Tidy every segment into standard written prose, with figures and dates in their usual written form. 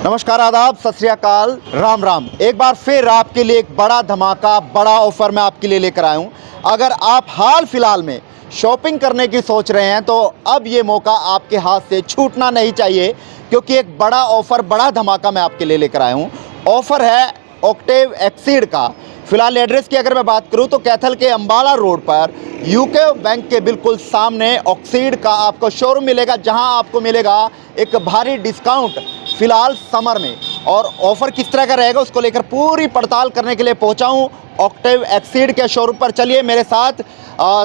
नमस्कार, आदाब, सत श्री अकाल, राम राम। एक बार फिर आपके लिए एक बड़ा धमाका, बड़ा ऑफर मैं आपके लिए लेकर आया हूँ। अगर आप हाल फिलहाल में शॉपिंग करने की सोच रहे हैं तो अब ये मौका आपके हाथ से छूटना नहीं चाहिए, क्योंकि एक बड़ा ऑफर, बड़ा धमाका मैं आपके लिए लेकर आया हूँ। ऑफर है ऑक्टेव एक्सीड का। फिलहाल एड्रेस की अगर मैं बात करूं तो कैथल के अंबाला रोड पर यूको बैंक के बिल्कुल सामने ऑक्सीड का आपको शोरूम मिलेगा, जहां आपको मिलेगा एक भारी डिस्काउंट फिलहाल समर में। और ऑफर किस तरह का रहेगा उसको लेकर पूरी पड़ताल करने के लिए पहुंचा हूं ऑक्टेव एक्सीड के शोरूम पर। चलिए मेरे साथ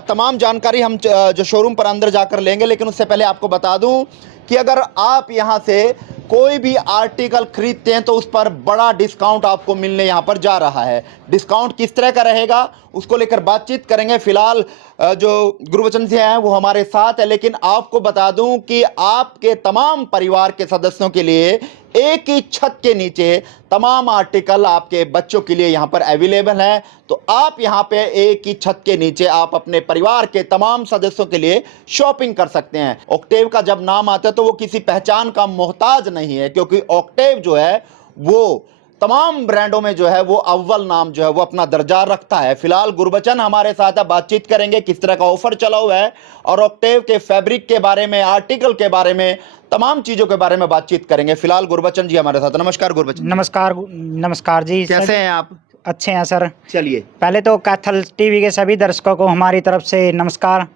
तमाम जानकारी हम जो शोरूम पर अंदर जाकर लेंगे, लेकिन उससे पहले आपको बता दूं कि अगर आप यहां से कोई भी आर्टिकल खरीदते हैं तो उस पर बड़ा डिस्काउंट आपको मिलने यहां पर जा रहा है। डिस्काउंट किस तरह का रहेगा उसको लेकर बातचीत करेंगे। फिलहाल जो गुरबचन जी हैं वो हमारे साथ है, लेकिन आपको बता दूं कि आपके तमाम परिवार के सदस्यों के लिए एक ही छत के नीचे तमाम आर्टिकल आपके बच्चों के लिए यहां पर अवेलेबल है। तो आप यहां पे एक ही छत के नीचे आप अपने परिवार के तमाम सदस्यों के लिए शॉपिंग कर सकते हैं। ऑक्टेव का जब नाम आता है तो वो किसी पहचान का मोहताज नहीं है, क्योंकि ऑक्टेव जो है वो तमाम ब्रांडों में जो है वो अव्वल नाम जो है वो अपना दर्जा रखता है। फिलहाल गुरबचन हमारे साथ है, बातचीत करेंगे किस तरह का ऑफर चला हुआ है और ऑक्टेव के फैब्रिक के बारे में, आर्टिकल के बारे में, तमाम चीजों के बारे में बातचीत करेंगे। फिलहाल गुरबचन जी हमारे साथ। नमस्कार गुरबचन। नमस्कार नमस्कार जी। कैसे हैं आप? अच्छे हैं सर। चलिए, पहले तो कैथल टीवी के सभी दर्शकों को हमारी तरफ से नमस्कार।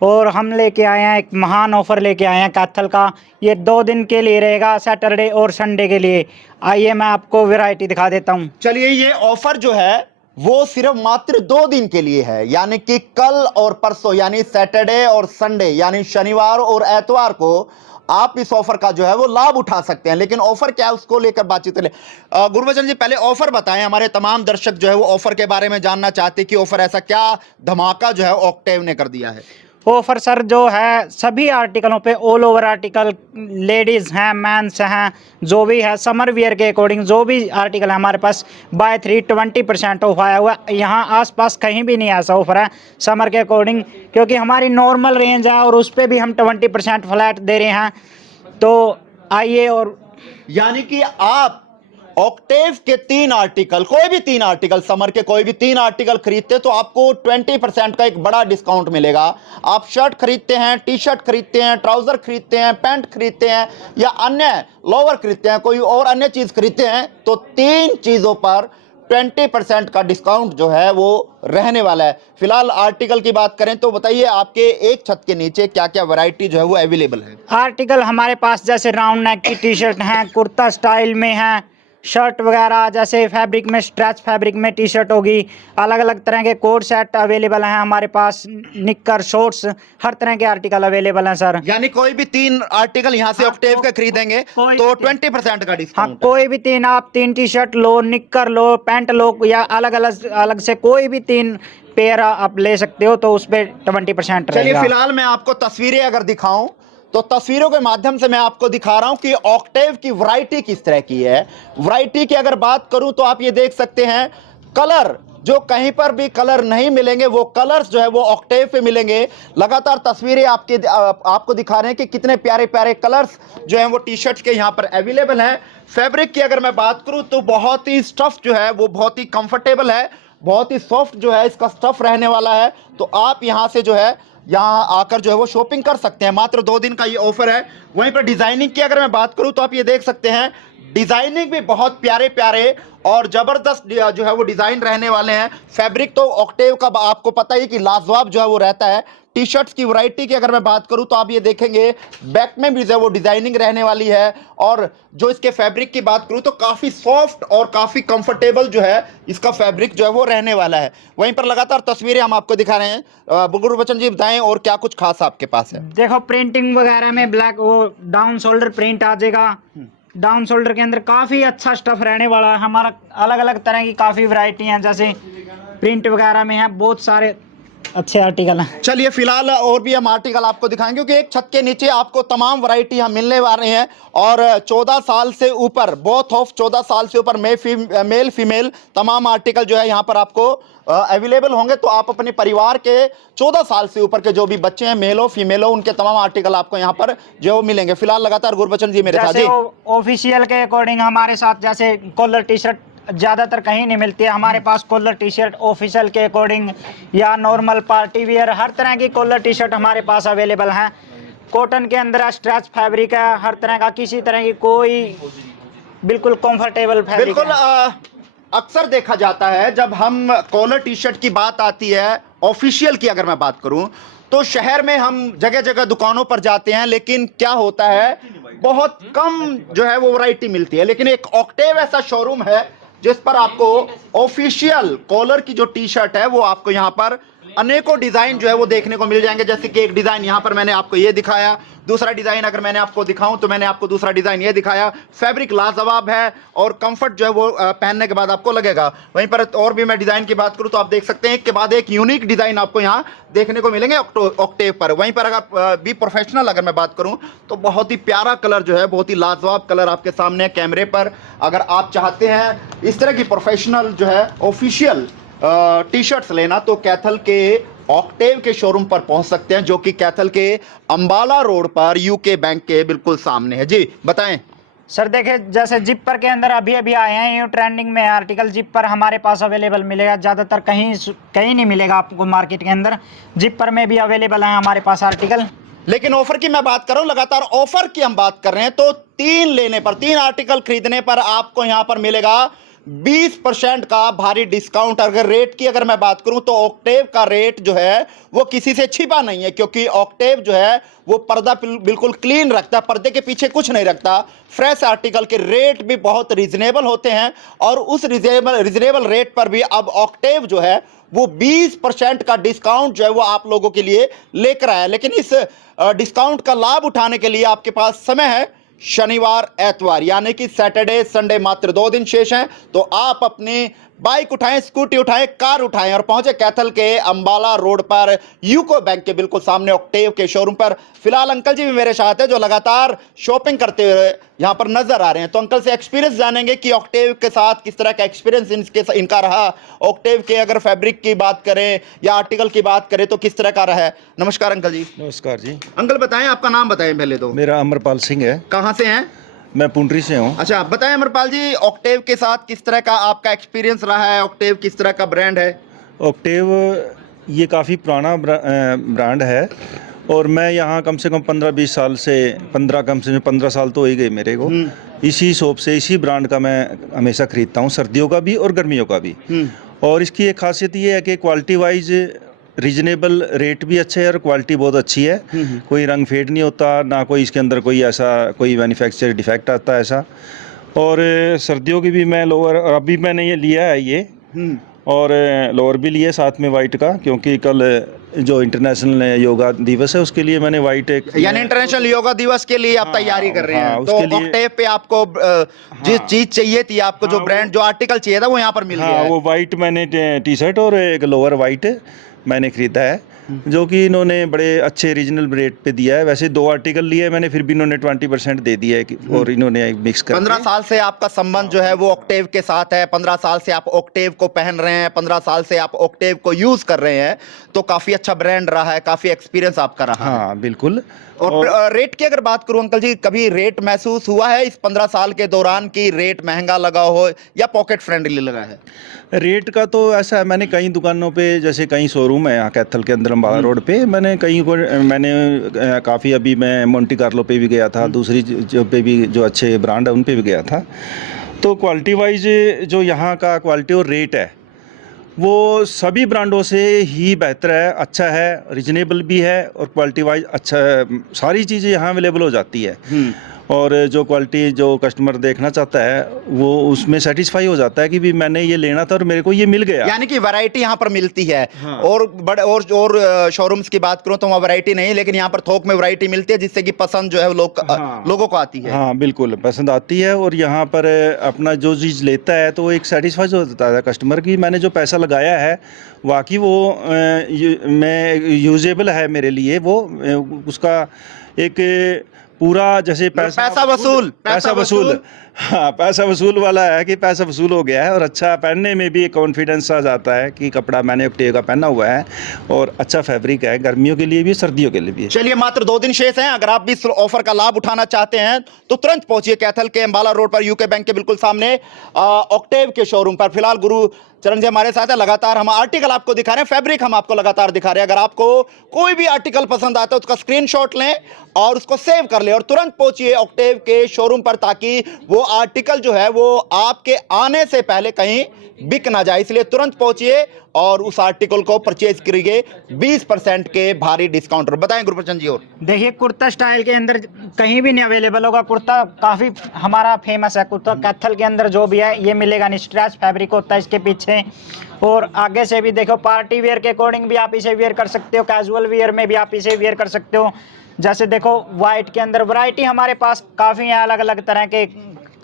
और हम लेके आए हैं एक महान ऑफर लेके आए हैं कैथल का। ये 2 दिन के लिए रहेगा, सैटरडे और संडे के लिए। आइए मैं आपको वैरायटी दिखा देता हूँ। चलिए, ये ऑफर जो है वो सिर्फ मात्र 2 दिन के लिए है, यानी कि कल और परसों, यानी सैटरडे और संडे, यानी शनिवार और एतवार को आप इस ऑफर का जो है वो लाभ उठा सकते हैं। लेकिन ऑफर क्या है उसको लेकर बातचीत करें। गुरबचन जी, पहले ऑफर बताएं, हमारे तमाम दर्शक जो है वो ऑफर के बारे में जानना चाहते हैं कि ऑफर ऐसा क्या धमाका जो है ऑक्टेव ने कर दिया है। ऑफर सर जो है सभी आर्टिकलों पे, ऑल ओवर आर्टिकल, लेडीज़ हैं, मेंस हैं, जो भी है समर वियर के अकॉर्डिंग जो भी आर्टिकल है हमारे पास बाय 3 20% ऑफ आया हुआ है। यहाँ आसपास कहीं भी नहीं ऐसा ऑफर है समर के अकॉर्डिंग, क्योंकि हमारी नॉर्मल रेंज है और उस पर भी हम 20% फ्लैट दे रहे हैं। तो आइए, और यानी कि आप ऑक्टेव के 3 आर्टिकल, कोई भी 3 आर्टिकल, समर के कोई भी 3 आर्टिकल खरीदते तो आपको 20% का एक बड़ा डिस्काउंट मिलेगा। आप शर्ट खरीदते हैं, टी शर्ट खरीदते हैं, ट्राउजर खरीदते हैं, पैंट खरीदते हैं या अन्य लोअर खरीदते हैं, कोई और अन्य चीज खरीदते हैं, तो 3 चीजों पर 20% का डिस्काउंट जो है वो रहने वाला है। फिलहाल आर्टिकल की बात करें तो बताइए, आपके एक छत के नीचे क्या क्या वैरायटी जो है वो अवेलेबल है? आर्टिकल हमारे पास जैसे राउंड नेक की टी शर्ट हैं, कुर्ता स्टाइल में हैं, शर्ट वगैरह, जैसे फैब्रिक में, स्ट्रेच फैब्रिक में टी शर्ट होगी, अलग अलग तरह के कोट सेट अवेलेबल हैं हमारे पास, निक्कर, शॉर्ट्स, हर तरह के आर्टिकल अवेलेबल हैं सर। यानी कोई भी 3 आर्टिकल यहाँ से ऑक्टेव के खरीदेंगे तो 20% का हाँ, डिस्काउंट। कोई भी 3, आप 3 टी शर्ट लो, निक्कर लो, पैंट लो, या अलग अलग अलग से कोई भी 3 पेयर आप ले सकते हो, तो उस पर 20% चलिए, रहेगा। फिलहाल मैं आपको तस्वीरें अगर दिखाऊं तो तस्वीरों के माध्यम से मैं आपको दिखा रहा हूं कि ऑक्टेव की वैरायटी किस तरह की है। वैरायटी की अगर बात करूं तो आप ये देख सकते हैं, कलर जो कहीं पर भी कलर नहीं मिलेंगे वो कलर्स जो है वो ऑक्टेव पे मिलेंगे। लगातार तस्वीरें आपको दिखा रहे हैं कि कितने प्यारे प्यारे कलर्स जो हैं वो टी शर्ट्स के यहाँ पर अवेलेबल हैं। फैब्रिक की अगर मैं बात करूं तो बहुत ही स्टफ जो है वो बहुत ही कंफर्टेबल है, बहुत ही सॉफ्ट जो है इसका स्टफ रहने वाला है। तो आप यहाँ से जो है यहाँ आकर जो है वो शॉपिंग कर सकते हैं। मात्र 2 दिन का ये ऑफर है। वहीं पर डिजाइनिंग की अगर मैं बात करूं तो आप ये देख सकते हैं, डिजाइनिंग भी बहुत प्यारे प्यारे और जबरदस्त जो है वो डिजाइन रहने वाले हैं। फैब्रिक तो ऑक्टेव का आपको पता ही कि लाजवाब जो है वो रहता है। टी शर्ट्स की वैरायटी की अगर मैं बात करूं तो आप ये देखेंगे बैक में भी जो है वो डिजाइनिंग रहने वाली है। और जो इसके फैब्रिक की बात करूं तो काफी सॉफ्ट और काफी कंफर्टेबल जो है इसका फैब्रिक जो है वो रहने वाला है। वहीं पर लगातार तस्वीरें हम आपको दिखा रहे हैं। गुरबचन जी बताएं और क्या कुछ खास आपके पास है? देखो, प्रिंटिंग वगैरह में ब्लैक वो डाउन शोल्डर प्रिंट आ जाएगा। डाउन शोल्डर के अंदर काफ़ी अच्छा स्टफ रहने वाला है हमारा। अलग अलग तरह की काफ़ी वैरायटी हैं, जैसे प्रिंट वगैरह में है बहुत सारे। अच्छे आर्टिकल हैं। चलिए फिलहाल और भी हम आर्टिकल आपको दिखाएंगे, क्योंकि एक छत के नीचे आपको तमाम वैरायटी हम मिलने वाले हैं। और 14 साल से ऊपर, बोथ ऑफ 14 साल से ऊपर मेल फीमेल तमाम आर्टिकल जो है यहाँ पर आपको अवेलेबल होंगे। तो आप अपने परिवार के 14 साल से ऊपर के जो भी बच्चे हैं, मेल हो फीमेल हो, उनके तमाम आर्टिकल आपको यहाँ पर जो मिलेंगे। फिलहाल लगातार गुरबचन जी मेरे साथ जी। ऑफिशियल के अकॉर्डिंग हमारे साथ जैसे कॉलर टी शर्ट ज़्यादातर कहीं नहीं मिलती है, हमारे पास कॉलर टी शर्ट ऑफिशियल के अकॉर्डिंग या नॉर्मल पार्टी वियर हर तरह की कॉलर टी शर्ट हमारे पास अवेलेबल हैं। कॉटन के अंदर स्ट्रेच फैब्रिक है, हर तरह का, किसी तरह की कोई बिल्कुल कंफर्टेबल फैब्रिक बिल्कुल है। अक्सर देखा जाता है जब हम कॉलर टी शर्ट की बात आती है, ऑफिशियल की अगर मैं बात करूं, तो शहर में हम जगह जगह दुकानों पर जाते हैं, लेकिन क्या होता है बहुत कम जो है वो वैरायटी मिलती है। लेकिन एक ऑक्टेव ऐसा शोरूम है जिस पर आपको ऑफिशियल कॉलर की जो टी शर्ट है वो आपको यहाँ पर अनेकों डिजाइन जो है वो देखने को मिल जाएंगे। जैसे कि एक डिजाइन यहाँ पर मैंने आपको ये दिखाया, दूसरा डिजाइन अगर मैंने आपको दिखाऊं तो मैंने आपको दूसरा डिजाइन ये दिखाया। फैब्रिक लाजवाब है और कंफर्ट जो है वो पहनने के बाद आपको लगेगा। वहीं पर और भी मैं डिजाइन की बात करूं तो आप देख सकते हैं एक के बाद एक यूनिक डिजाइन आपको यहाँ देखने को मिलेंगे ऑक्टेव पर। वहीं पर अगर बी प्रोफेशनल अगर मैं बात करूं तो बहुत ही प्यारा कलर जो है, बहुत ही लाजवाब कलर आपके सामने कैमरे पर। अगर आप चाहते हैं इस तरह की प्रोफेशनल जो है ऑफिशियल टी शर्ट्स लेना, तो कैथल के ऑक्टेव के शोरूम पर पहुंच सकते हैं, जो कि कैथल के अंबाला रोड पर यूके बैंक के बिल्कुल सामने है। जी बताएं सर। देखिए जैसे जिपर के अंदर अभी अभी आए हैं, ये ट्रेंडिंग में है आर्टिकल। जिपर हमारे पास अवेलेबल मिलेगा, ज़्यादातर कहीं नहीं मिलेगा आपको मार्केट के अंदर। जिपर में भी अवेलेबल है हमारे पास आर्टिकल। लेकिन ऑफर की मैं बात कर रहा हूं, लगातार ऑफर की हम बात कर रहे हैं, तो 3 आर्टिकल खरीदने पर आपको यहां पर मिलेगा 20% का भारी डिस्काउंट। अगर रेट की अगर मैं बात करूं तो ऑक्टेव का रेट जो है वो किसी से छिपा नहीं है, क्योंकि ऑक्टेव जो है वो पर्दा बिल्कुल क्लीन रखता है, पर्दे के पीछे कुछ नहीं रखता। फ्रेश आर्टिकल के रेट भी बहुत रिजनेबल होते हैं, और उस रिजनेबल रेट पर भी अब ऑक्टेव जो है वो 20% का डिस्काउंट जो है वो आप लोगों के लिए लेकर आया। लेकिन इस डिस्काउंट का लाभ उठाने के लिए आपके पास समय है शनिवार एतवार, यानी कि सैटरडे संडे, मात्र 2 दिन शेष हैं। तो आप अपनी बाइक उठाएं, स्कूटी उठाएं, कार उठाएं और पहुंचे कैथल के अंबाला रोड पर यूको बैंक के बिल्कुल सामने ऑक्टेव के शोरूम पर। फिलहाल अंकल जी भी मेरे साथ हैं जो लगातार शॉपिंग करते हुए यहां पर नजर आ रहे हैं। तो अंकल से एक्सपीरियंस जानेंगे कि ऑक्टेव के साथ किस तरह का एक्सपीरियंस इनका रहा। ऑक्टेव के अगर फैब्रिक की बात करें या आर्टिकल की बात करें तो किस तरह का रहा है। नमस्कार अंकल जी। नमस्कार जी। अंकल बताएं, आपका नाम बताएं पहले तो। मेरा अमरपाल सिंह है। कहाँ से हैं? मैं पुंडरी से हूँ। अच्छा बताएं अमरपाल जी, ऑक्टेव के साथ किस तरह का आपका एक्सपीरियंस रहा है? ऑक्टेव किस तरह का ब्रांड है? ऑक्टेव ये काफ़ी पुराना ब्रांड है, और मैं यहाँ कम से कम 15-20 साल से 15 साल तो हो ही गए मेरे को। इसी शॉप से, इसी ब्रांड का मैं हमेशा खरीदता हूँ, सर्दियों का भी और गर्मियों का भी। और इसकी एक खासियत ये है कि क्वालिटी वाइज रीजनेबल रेट भी अच्छे है और क्वालिटी बहुत अच्छी है। कोई रंग फेड नहीं होता, ना कोई इसके अंदर कोई ऐसा कोई मैन्युफैक्चर डिफेक्ट आता है ऐसा। और सर्दियों की भी मैं लोअर, अभी मैंने ये लिया है ये, और लोअर भी लिए साथ में वाइट का, क्योंकि कल जो इंटरनेशनल योगा दिवस है उसके लिए मैंने वाइट एक, यानी इंटरनेशनल योगा दिवस के लिए आप तैयारी कर रहे हैं। तो ऑक्टेव पे आपको जिस चीज चाहिए थी, आपको जो ब्रांड जो आर्टिकल चाहिए था वो यहाँ पर मिल गया है। वो वाइट मैंने टी शर्ट और एक लोअर वाइट मैंने खरीदा है, जो कि इन्होंने बड़े अच्छे रीजनल रेट पे दिया है। वैसे 2 आर्टिकल लिए मैंने, फिर भी इन्होंने 20% दे दिया है और इन्होंने मिक्स कर 15 साल से आपका संबंध जो है वो ऑक्टेव के साथ है। 15 साल से आप ऑक्टेव को पहन रहे हैं, 15 साल से आप ऑक्टेव को यूज कर रहे हैं, तो काफी अच्छा ब्रांड रहा है, काफी एक्सपीरियंस आपका रहा है। हाँ बिल्कुल। और रेट की अगर बात करूं अंकल जी, कभी रेट महसूस हुआ है इस 15 साल के दौरान की रेट महंगा लगा हो या पॉकेट फ्रेंडली लगा है? रेट का तो ऐसा है, मैंने कई दुकानों पे, जैसे कई शोरूम है यहाँ कैथल के अंदर अंबाला रोड पे, मैंने काफ़ी, अभी मैं मोंटी कार्लो पे भी गया था, दूसरी जो पे भी जो अच्छे ब्रांड है उन पे भी गया था। तो क्वालिटी वाइज जो यहाँ का क्वालिटी और रेट है वो सभी ब्रांडों से ही बेहतर है, अच्छा है, रिजनेबल भी है और क्वालिटी वाइज अच्छा है। सारी चीज़ें यहाँ अवेलेबल हो जाती है। और जो क्वालिटी जो कस्टमर देखना चाहता है वो उसमें सेटिस्फाई हो जाता है कि भी मैंने ये लेना था और मेरे को ये मिल गया। यानी कि वैरायटी यहाँ पर मिलती है। हाँ। और बड़े और शोरूम्स की बात करूं तो वहाँ वैरायटी नहीं, लेकिन यहाँ पर थोक में वैरायटी मिलती है जिससे कि पसंद जो है वो हाँ। लोगों को आती है। हाँ बिल्कुल पसंद आती है। और यहाँ पर अपना जो चीज़ लेता है तो वो एक सेटिस्फाई हो जाता है कस्टमर की, मैंने जो पैसा लगाया है वाकई वो मैं यूजेबल है मेरे लिए, वो उसका एक पूरा जैसे पैसा वसूल। हाँ पैसा वसूल वाला है कि पैसा वसूल हो गया है। और अच्छा पहनने में भी एक कॉन्फिडेंस आ जाता है कि कपड़ा मैंने ऑक्टेव का पहना हुआ है और अच्छा फैब्रिक है, गर्मियों के लिए भी सर्दियों के लिए भी। चलिए मात्र 2 दिन शेष हैं, अगर आप भी इस ऑफर का लाभ उठाना चाहते हैं तो तुरंत पहुंचिए कैथल के अंबाला रोड पर यूके बैंक के बिल्कुल सामने ऑक्टेव के शोरूम पर। फिलहाल गुरु चरण जी हमारे साथ है, लगातार हम आर्टिकल आपको दिखा रहे हैं, फैब्रिक हम आपको लगातार दिखा रहे हैं। अगर आपको कोई भी आर्टिकल पसंद आता है उसका स्क्रीनशॉट लें और उसको सेव कर लें और तुरंत पहुंचिए ऑक्टेव के शोरूम पर, ताकि वो आर्टिकल जो है वो आपके आने से पहले कहीं बिक ना जाए। इसलिए तुरंत पहुंचिए और उस आर्टिकल को परचेज करिए 20% के भारी डिस्काउंट। बताएं गुरुप्रचंद जी। और देखिए कुर्ता स्टाइल के अंदर कहीं भी नहीं अवेलेबल होगा, कुर्ता काफ़ी हमारा फेमस है। कुर्ता कैथल के अंदर जो भी है ये मिलेगा नहीं, स्ट्रेच फैब्रिक होता है इसके पीछे। और आगे से भी देखो, पार्टी वेयर के अकॉर्डिंग भी आप इसे वेयर कर सकते हो, कैजुअल वेयर में भी आप इसे वेयर कर सकते हो। जैसे देखो वाइट के अंदर वैरायटी हमारे पास काफ़ी है, अलग अलग तरह के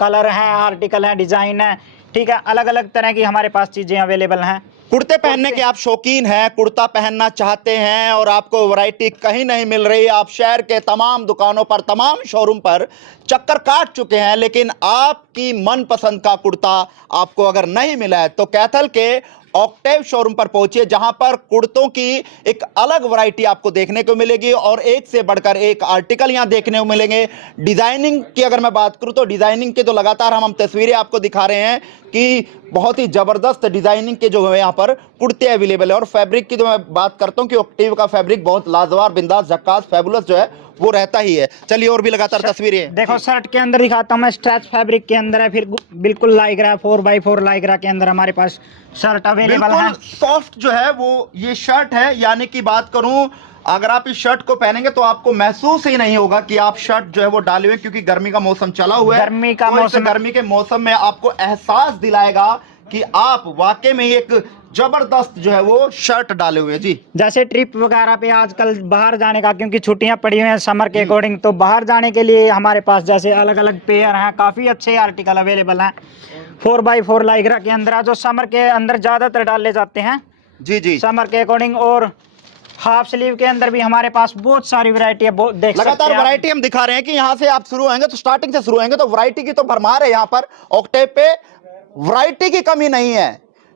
कलर हैं, आर्टिकल हैं, डिज़ाइन है, ठीक है, अलग अलग तरह की हमारे पास चीज़ें अवेलेबल हैं। कुर्ते पहनने के आप शौकीन हैं, कुर्ता पहनना चाहते हैं और आपको वैरायटी कहीं नहीं मिल रही, आप शहर के तमाम दुकानों पर, तमाम शोरूम पर चक्कर काट चुके हैं, लेकिन आपकी मनपसंद का कुर्ता आपको अगर नहीं मिला है तो कैथल के ऑक्टेव शोरूम पर पहुंचिए, जहां पर कुर्तों की एक अलग वैरायटी आपको देखने को मिलेगी और एक से बढ़कर एक आर्टिकल यहां देखने को मिलेंगे। डिजाइनिंग की अगर मैं बात करूं तो डिजाइनिंग के तो लगातार हम तस्वीरें आपको दिखा रहे हैं कि बहुत ही जबरदस्त डिजाइनिंग के जो है यहां पर कुर्ते अवेलेबल है। और फैब्रिक की तो मैं बात करता हूं कि ऑक्टेव का फैब्रिक बहुत लाजवाब, बिंदास, झक्कास, फैबुलस जो है वो रहता ही है। चलिए और भी लगातार तस्वीरें देखो शर्ट के अंदर दिखाता हूँ मैं, स्ट्रेच फैब्रिक के अंदर है, फिर बिल्कुल लाइक्रा 4x4 लाइक्रा के अंदर हमारे पास शर्ट अवेलेबल है। सॉफ्ट जो है वो ये शर्ट है, यानी कि बात करूं अगर आप इस शर्ट को पहनेंगे तो आपको महसूस ही नहीं होगा कि आप शर्ट जो है वो डाले हुए, क्योंकि गर्मी का मौसम चला हुआ है। गर्मी का मौसम, गर्मी के मौसम में आपको एहसास दिलाएगा कि आप वाकई में एक जबरदस्त जो है वो शर्ट डाले हुए हैं। जी जैसे ट्रिप वगैरह पे आजकल बाहर जाने का, क्योंकि छुट्टियां पड़ी हुई हैं समर के अकॉर्डिंग, तो बाहर जाने के लिए हमारे पास जैसे अलग अलग पेयर हैं, काफ़ी अच्छे आर्टिकल अवेलेबल हैं। 4x4 लाइक्रा के अंदर जो समर के अंदर ज़्यादातर डाले जाते हैं जी जी समर के अकॉर्डिंग। और हाफ स्लीव के अंदर भी हमारे पास बहुत सारी वैरायटी है, बहुत देख सकते लगातार हैं आप। वैरायटी हम दिखा रहे हैं कि यहाँ से आप शुरू होंगे तो स्टार्टिंग से शुरू होंगे तो वैरायटी की तो भरमार है। यहाँ पर ऑक्टेव पे वैरायटी की कमी नहीं है,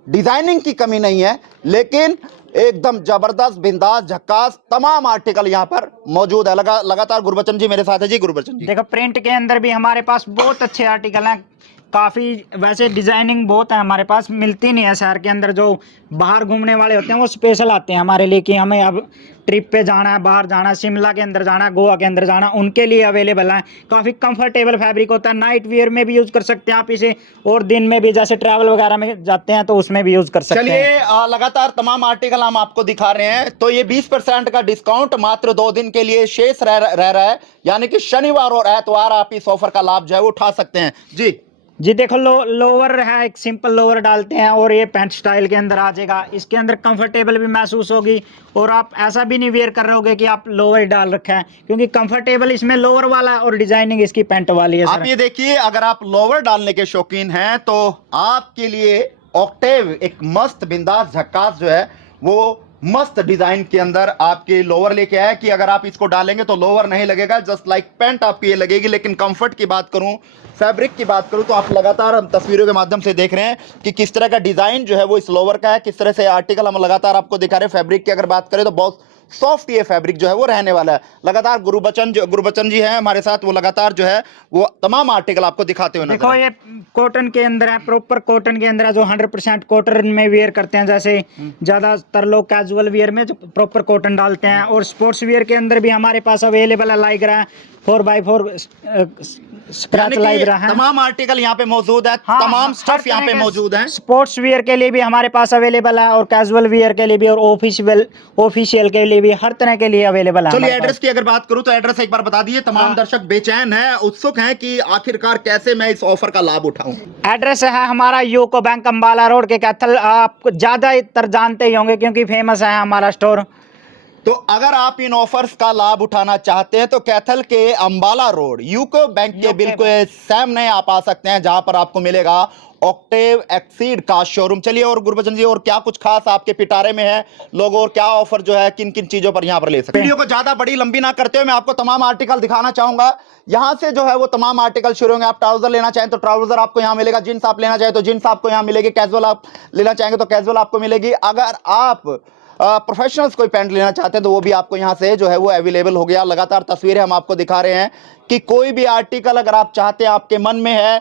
डिजाइनिंग की कमी नहीं है, लेकिन एकदम जबरदस्त, बिंदास, झक्कास तमाम आर्टिकल यहाँ पर मौजूद है। लगातार गुरबचन जी मेरे साथ है। जी गुरबचन जी। देखो प्रिंट के अंदर भी हमारे पास बहुत अच्छे आर्टिकल हैं, काफ़ी वैसे डिजाइनिंग बहुत है हमारे पास, मिलती नहीं है शहर के अंदर। जो बाहर घूमने वाले होते हैं वो स्पेशल आते हैं हमारे लिए कि हमें अब ट्रिप पे जाना है, बाहर जाना है, शिमला के अंदर जाना है, गोवा के अंदर जाना, उनके लिए अवेलेबल है। काफ़ी कंफर्टेबल फैब्रिक होता है, नाइट वियर में भी यूज़ कर सकते हैं आप इसे, और दिन में भी जैसे ट्रैवल वगैरह में जाते हैं तो उसमें भी यूज़ कर सकते हैं। चलिए लगातार तमाम आर्टिकल हम आपको दिखा रहे हैं, तो ये 20% का डिस्काउंट मात्र 2 दिन के लिए शेष रह रहा है, यानी कि शनिवार और एतवार आप इस ऑफर का लाभ जो है वो उठा सकते हैं। जी देखो लोअर है, एक सिंपल लोअर डालते हैं और ये पैंट स्टाइल के अंदर आ जाएगा, इसके अंदर कंफर्टेबल भी महसूस होगी और आप ऐसा भी नहीं वेयर कर रहे होगे कि आप लोअर डाल रखा है, क्योंकि कंफर्टेबल इसमें लोअर वाला है और डिजाइनिंग इसकी पैंट वाली है। आप ये देखिए, अगर आप लोअर डालने के शौकीन हैं तो आपके लिए ऑक्टेव एक मस्त, बिंदास, झक्कास जो है वो मस्त डिजाइन के अंदर आपके लोअर लेके आया कि अगर आप इसको डालेंगे तो लोअर नहीं लगेगा, जस्ट लाइक पैंट आपकी ये लगेगी। लेकिन कंफर्ट की बात करूं, फैब्रिक की बात करूं, तो आप लगातार हम तस्वीरों के माध्यम से देख रहे हैं कि किस तरह का डिजाइन जो है वो इस लोअर का है, किस तरह से आर्टिकल हम लगातार आपको दिखा रहे हैं। फैब्रिक की अगर बात करें तो बहुत सॉफ्ट ये फैब्रिक जो है वो रहने वाला है। लगातार गुरुबचन जी हैं हमारे साथ, वो लगातार जो है वो तमाम आर्टिकल आपको दिखाते हुए देखो ये कॉटन के अंदर है, प्रॉपर कॉटन के अंदर है, जो 100% कॉटन में वेयर करते हैं। जैसे ज्यादातर लोग कैजुअल वेयर में जो प्रॉपर कॉटन डालते हैं, और स्पोर्ट्स वेयर के अंदर भी हमारे पास अवेलेबल है लाइक्रा 4x4 स्क्रैच यानी कि लाइब्रा है। तमाम आर्टिकल यहाँ पे मौजूद है, हाँ, तमाम हर स्टफ यहाँ तरह पे के मौजूद है। स्पोर्ट्स वियर के लिए भी हमारे पास अवेलेबल है और कैजुअल वियर के लिए भी और ऑफिशियल के लिए भी, हर तरह के लिए अवेलेबल है चलिए हमारे एड्रेस पास। की अगर बात करूं तो एड्रेस एक बार बता दीजिए, तमाम दर्शक बेचैन हैं, उत्सुक हैं कि आखिरकार कैसे मैं इस ऑफर का लाभ उठाऊं। एड्रेस है हमारा यूको बैंक अम्बाला रोड के कैथल, आप ज़्यादातर जानते ही होंगे क्योंकि फेमस है हमारा स्टोर। तो अगर आप इन ऑफर्स का लाभ उठाना चाहते हैं तो कैथल के अंबाला रोड यूको बैंक के बिल्कुल सामने आप आ सकते हैं, जहां पर आपको मिलेगा ऑक्टेव एक्सीड का शोरूम। चलिए और गुरबचन जी, और क्या कुछ खास आपके पिटारे में है, लोग और क्या ऑफर जो है किन किन चीजों पर यहां पर ले सकते हैं। वीडियो को ज्यादा बड़ी लंबी ना करते हुए मैं आपको तमाम आर्टिकल दिखाना चाहूंगा। यहां से जो है वो तमाम आर्टिकल शुरू होंगे। आप ट्राउजर लेना चाहें तो ट्राउजर आपको यहां मिलेगा, जींस आप लेना चाहें तो जींस आपको यहां मिलेगी, कैजुअल आप लेना चाहेंगे तो कैजुअल आपको मिलेगी। अगर आप प्रोफेशनल्स कोई पैंट लेना चाहते हैं तो वो भी आपको यहां से जो है वो अवेलेबल हो गया। लगातार तस्वीरें हम आपको दिखा रहे हैं कि कोई भी आर्टिकल अगर आप चाहते हैं, आपके मन में है,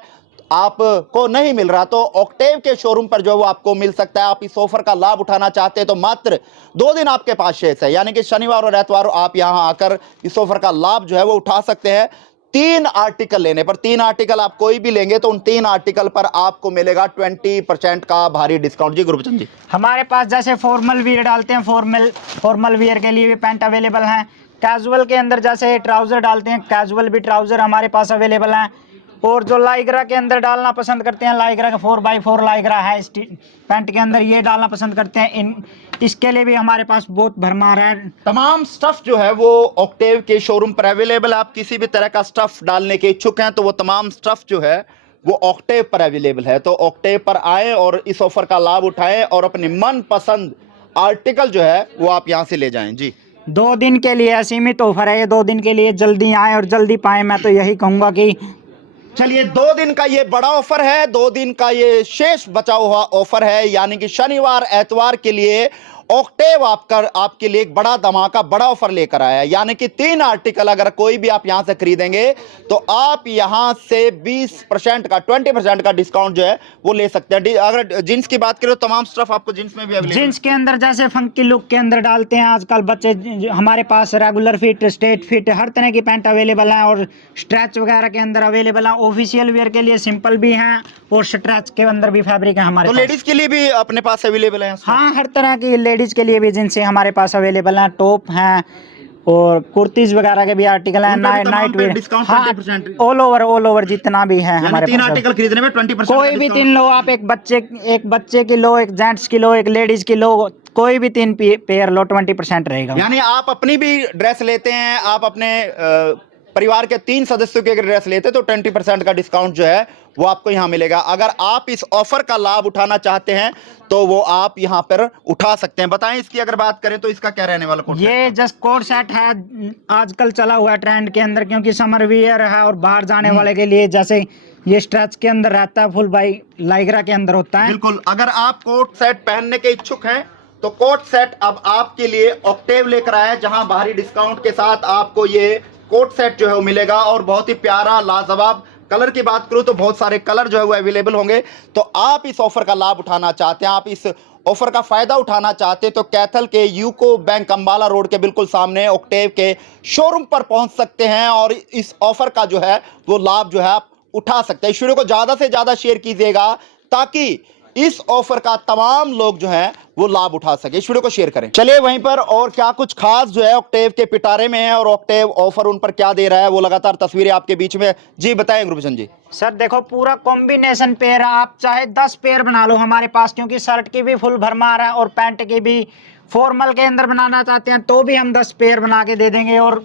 आपको नहीं मिल रहा, तो ऑक्टेव के शोरूम पर जो है वो आपको मिल सकता है। आप इस ऑफर का लाभ उठाना चाहते हैं तो मात्र 2 दिन आपके पास शेष है, यानी कि शनिवार और एतवार आप यहां आकर इस ऑफर का लाभ जो है वो उठा सकते हैं। 3 आर्टिकल लेने पर, 3 आर्टिकल आप कोई भी लेंगे तो उन 3 आर्टिकल पर आपको मिलेगा 20% का भारी डिस्काउंट। जी गुरबचन जी, हमारे पास जैसे फॉर्मल वियर डालते हैं, फॉर्मल वियर के लिए भी पैंट अवेलेबल हैं। कैजुअल के अंदर जैसे ट्राउज़र डालते हैं, कैजुअल भी ट्राउज़र हमारे पास अवेलेबल हैं। और जो लाइग्रा के अंदर डालना पसंद करते हैं, लाइग्रा का 4x4 लाइग्रा है पैंट के अंदर, ये डालना पसंद करते हैं, इसके लिए भी हमारे पास बहुत भरमार है। तमाम स्टफ जो है वो ऑक्टेव के शोरूम पर अवेलेबल है। आप किसी भी तरह का स्टफ डालने के इच्छुक हैं तो वो तमाम स्टफ जो है वो ऑक्टेव पर अवेलेबल है। तो ऑक्टेव पर आए और इस ऑफर का लाभ उठाएं और अपने मनपसंद आर्टिकल जो है वो आप यहां से ले जाएं। जी 2 दिन के लिए सीमित ऑफर है ये, 2 दिन के लिए जल्दी आए और जल्दी पाएं। मैं तो यही कहूँगा कि चलिए 2 दिन का ये बड़ा ऑफर है, 2 दिन का ये शेष बचा हुआ ऑफर है, यानी कि शनिवार एतवार के लिए ऑक्टेव आपके लिए एक बड़ा धमाका, बड़ा ऑफर लेकर आया है। यानी कि 3 आर्टिकल अगर कोई भी आप यहां से खरीदेंगे तो आप यहां से 20% का 20% का डिस्काउंट जो है वो ले सकते हैं। अगर जींस की बात करें तो तमाम स्टफ आपको जींस में भी अवेलेबल है। जींस के अंदर जैसे फंकी लुक के अंदर डालते हैं आजकल बच्चे, हमारे पास रेगुलर फिट, स्ट्रेट फिट, हर तरह की पैंट अवेलेबल है और स्ट्रेच वगैरह के अंदर अवेलेबल है। ऑफिशियल वेयर के लिए सिंपल भी हैं और स्ट्रेच के अंदर भी फैब्रिक है हमारे तो पास। लेडीज के लिए भी अपने पास अवेलेबल है? हाँ, हर तरह की लेडीज के लिए भी जिनसे हमारे पास अवेलेबल हैं, टॉप हैं और कुर्तीज वगैरह के भी आर्टिकल हैं, नाइट वेयर, हाँ, ऑल ओवर जितना भी है हमारे 3 पास। आर्टिकल खरीदने में 20% कोई भी 3 लो आप, एक बच्चे की लो, एक जेंट्स की लो, एक लेडीज की लो, कोई भी 3 पेयर लो, 20% रहेगा। यानी आप अपनी भी ड्रेस लेते हैं, आप अपने परिवार के 3 सदस्यों की अगर ड्रेस लेते हैं तो 20% का डिस्काउंट जो है वो आपको यहां मिलेगा। अगर आप इस ऑफर का लाभ उठाना चाहते हैं तो वो आप यहां पर उठा सकते हैं। बताएं इसकी अगर बात करें तो इसका क्या रहने वाला कोट? ये जस्ट कोट सेट है, आजकल चला हुआ है ट्रेंड के अंदर, क्योंकि समर वियर है और बाहर जाने वाले के लिए, जैसे ये स्ट्रेच के अंदर रहता है, फुल बाई लाइग्रा के अंदर होता है। बिल्कुल, अगर आप कोट सेट पहनने के इच्छुक हैं तो कोट सेट अब आपके लिए ऑक्टेव लेकर आया है, जहां बाहरी डिस्काउंट के साथ आपको ये कोट सेट जो है वो मिलेगा और बहुत ही प्यारा लाजवाब। कलर की बात करूं तो बहुत सारे कलर जो है वो अवेलेबल होंगे। तो आप इस ऑफर का लाभ उठाना चाहते हैं, आप इस ऑफर का फायदा उठाना चाहते हैं तो कैथल के यूको बैंक अंबाला रोड के बिल्कुल सामने ऑक्टेव के शोरूम पर पहुंच सकते हैं और इस ऑफर का जो है वो लाभ जो है आप उठा सकते हैं। इस वीडियो को ज्यादा से ज्यादा शेयर कीजिएगा ताकि इस ऑफर का तमाम लोग जो हैं वो लाभ उठा सके। इस वीडियो को शेयर करें। चलिए वहीं पर और क्या कुछ खास जो है ऑक्टेव के पिटारे में है और ऑक्टेव ऑफर उन पर क्या दे रहा है वो लगातार तस्वीरें आपके बीच में। जी बताएं गुरबचन जी। सर देखो, पूरा कॉम्बिनेशन पेयर है, आप चाहे 10 पेयर बना लो हमारे पास, क्योंकि शर्ट की भी फुल भरमार है और पैंट की भी। फॉर्मल के अंदर बनाना चाहते हैं तो भी हम 10 पेयर बना के दे देंगे और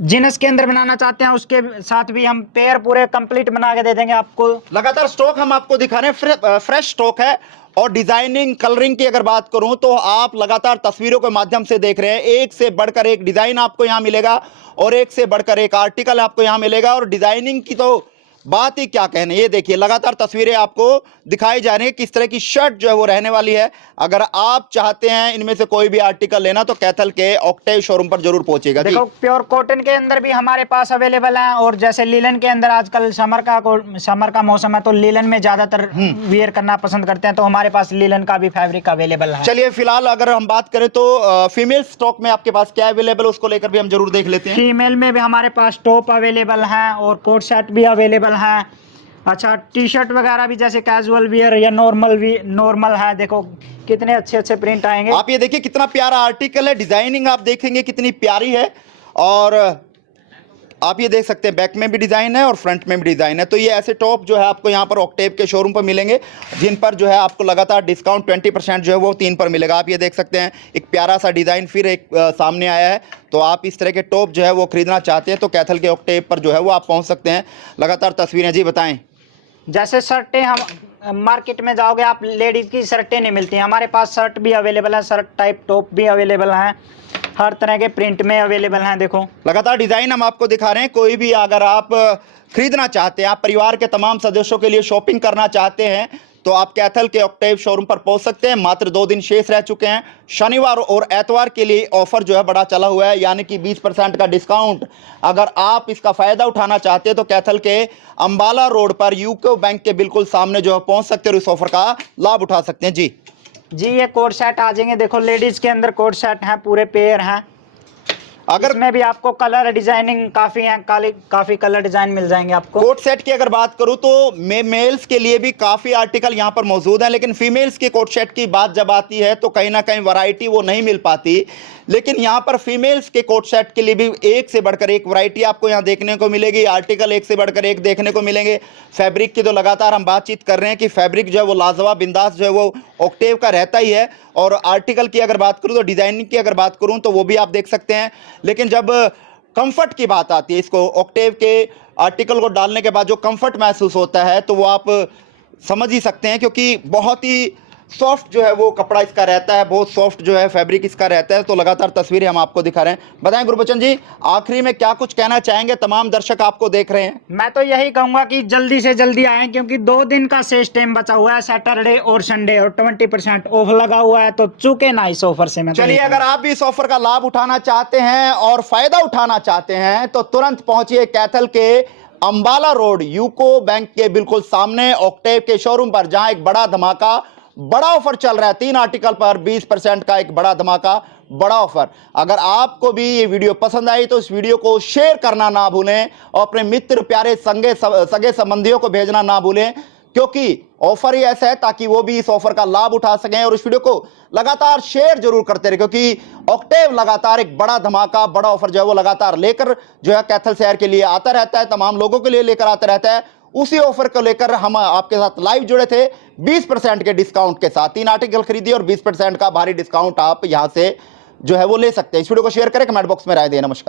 जीन्स के अंदर बनाना चाहते हैं उसके साथ भी हम पेयर पूरे कंप्लीट बना के दे देंगे आपको। लगातार स्टॉक हम आपको दिखा रहे हैं, फ्रेश स्टॉक है। और डिजाइनिंग कलरिंग की अगर बात करूं तो आप लगातार तस्वीरों के माध्यम से देख रहे हैं, एक से बढ़कर एक डिजाइन आपको यहां मिलेगा और एक से बढ़कर एक आर्टिकल आपको यहां मिलेगा। और डिजाइनिंग की तो बात ही क्या कहने। ये देखिए लगातार तस्वीरें आपको दिखाई जा रही है किस तरह की शर्ट जो है वो रहने वाली है। अगर आप चाहते हैं इनमें से कोई भी आर्टिकल लेना तो कैथल के ऑक्टेव शोरूम पर जरूर पहुंचेगा। देखो प्योर कॉटन के अंदर भी हमारे पास अवेलेबल है, और जैसे लीलन के अंदर आजकल समर का मौसम है तो लीलन में ज्यादातर वियर करना पसंद करते हैं, तो हमारे पास लीलन का भी फैब्रिक अवेलेबल है। चलिए फिलहाल अगर हम बात करें तो फीमेल स्टॉक में आपके पास क्या अवेलेबल है उसको लेकर भी हम जरूर देख लेते हैं। फीमेल में भी हमारे पास टॉप अवेलेबल है और कोट सेट भी अवेलेबल है। अच्छा, टी शर्ट वगैरह भी जैसे कैजुअल वियर या नॉर्मल है। देखो कितने अच्छे अच्छे प्रिंट आएंगे। आप ये देखिए कितना प्यारा आर्टिकल है, डिजाइनिंग आप देखेंगे कितनी प्यारी है। और आप ये देख सकते हैं बैक में भी डिजाइन है और फ्रंट में भी डिजाइन है। तो ये ऐसे टॉप जो है आपको यहाँ पर ऑक्टेव के शोरूम पर मिलेंगे जिन पर जो है आपको लगातार डिस्काउंट 20% जो है वो 3 पर मिलेगा। आप ये देख सकते हैं एक प्यारा सा डिजाइन फिर एक सामने आया है। तो आप इस तरह के टॉप जो है वो खरीदना चाहते हैं तो कैथल के ऑक्टेव पर जो है वो आप पहुँच सकते हैं। लगातार तस्वीरें जी बताएं। जैसे शर्टें हम मार्केट में जाओगे आप लेडीज की शर्टें नहीं मिलती, हमारे पास शर्ट भी अवेलेबल है, शर्ट टाइप टॉप भी अवेलेबल हैं, हर तरह के प्रिंट में अवेलेबल हैं। देखो लगातार डिजाइन हम आपको दिखा रहे हैं। कोई भी अगर आप खरीदना चाहते हैं, आप परिवार के तमाम सदस्यों के लिए शॉपिंग करना चाहते हैं तो आप कैथल के ऑक्टेव शोरूम पर पहुंच सकते हैं। मात्र 2 दिन शेष रह चुके हैं। शनिवार और एतवार के लिए ऑफर जो है बड़ा चला हुआ है, यानी कि 20% का डिस्काउंट। अगर आप इसका फायदा उठाना चाहते हैं तो कैथल के अंबाला रोड पर यूको बैंक के बिल्कुल सामने जो है पहुंच सकते हैं और इस ऑफर का लाभ उठा सकते हैं। जी ये कोट सेट आ जाएंगे। देखो लेडीज के अंदर कोट सेट हैं, पूरे पेयर हैं। अगर में भी आपको कलर डिजाइनिंग काफी कलर डिजाइन मिल जाएंगे आपको। कोट सेट की अगर बात करूं तो मेल्स के लिए भी काफी आर्टिकल यहां पर मौजूद हैं, लेकिन फीमेल्स के कोट सेट की बात जब आती है तो कहीं ना कहीं वैरायटी वो नहीं मिल पाती। लेकिन यहां पर फीमेल्स के कोट सेट के लिए भी एक से बढ़कर एक वैरायटी आपको यहां देखने को मिलेगी। आर्टिकल एक से बढ़कर एक देखने को मिलेंगे। फैब्रिक की तो लगातार हम बातचीत कर रहे हैं कि फैब्रिक जो है वो लाजवाब बिंदास जो है वो ऑक्टेव का रहता ही है। और आर्टिकल की अगर बात करूं तो डिजाइनिंग की अगर बात करूं तो वो भी आप देख सकते हैं। लेकिन जब कंफर्ट की बात आती है, इसको ऑक्टेव के आर्टिकल को डालने के बाद जो कंफर्ट महसूस होता है तो वो आप समझ ही सकते हैं, क्योंकि बहुत ही सॉफ्ट जो है वो कपड़ा इसका रहता है, बहुत सॉफ्ट जो है फैब्रिक इसका रहता है। तो लगातार तस्वीरें हम आपको दिखा रहे हैं। बताएं गुरबचन जी, आखिरी में क्या कुछ कहना चाहेंगे? तमाम दर्शक आपको देख रहे हैं। मैं तो यही कहूंगा कि जल्दी से जल्दी आए, क्योंकि 2 दिन का शेष टाइम बचा हुआ है, सैटरडे और संडे, और 20% ऑफ लगा हुआ है, तो चूके ना इस ऑफर से। मैं चलिए अगर आप भी इस ऑफर का लाभ उठाना चाहते हैं और फायदा उठाना चाहते हैं तो तुरंत पहुंचिए कैथल के अंबाला रोड यूको बैंक के बिल्कुल सामने ऑक्टेव के शोरूम पर, जहां एक बड़ा ऑफर चल रहा है। 3 आर्टिकल पर 20% का एक बड़ा धमाका, बड़ा ऑफर। अगर आपको भी ये वीडियो पसंद आई तो इस वीडियो को शेयर करना ना भूलें और अपने मित्र प्यारे सगे संबंधियों को भेजना ना भूलें, क्योंकि ऑफर ही ऐसा है ताकि वो भी इस ऑफर का लाभ उठा सकें। और इस वीडियो को लगातार शेयर जरूर करते रहे, क्योंकि ऑक्टेव लगातार एक बड़ा धमाका, बड़ा ऑफर जो है वो लगातार लेकर जो है कैथल शहर के लिए आता रहता है, तमाम लोगों के लिए लेकर आता रहता है। उसी ऑफर को लेकर हम आपके साथ लाइव जुड़े थे 20% के डिस्काउंट के साथ। 3 आर्टिकल खरीदिए और 20% का भारी डिस्काउंट आप यहां से जो है वो ले सकते हैं। इस वीडियो को शेयर करें, कमेंट बॉक्स में राय दें। नमस्कार।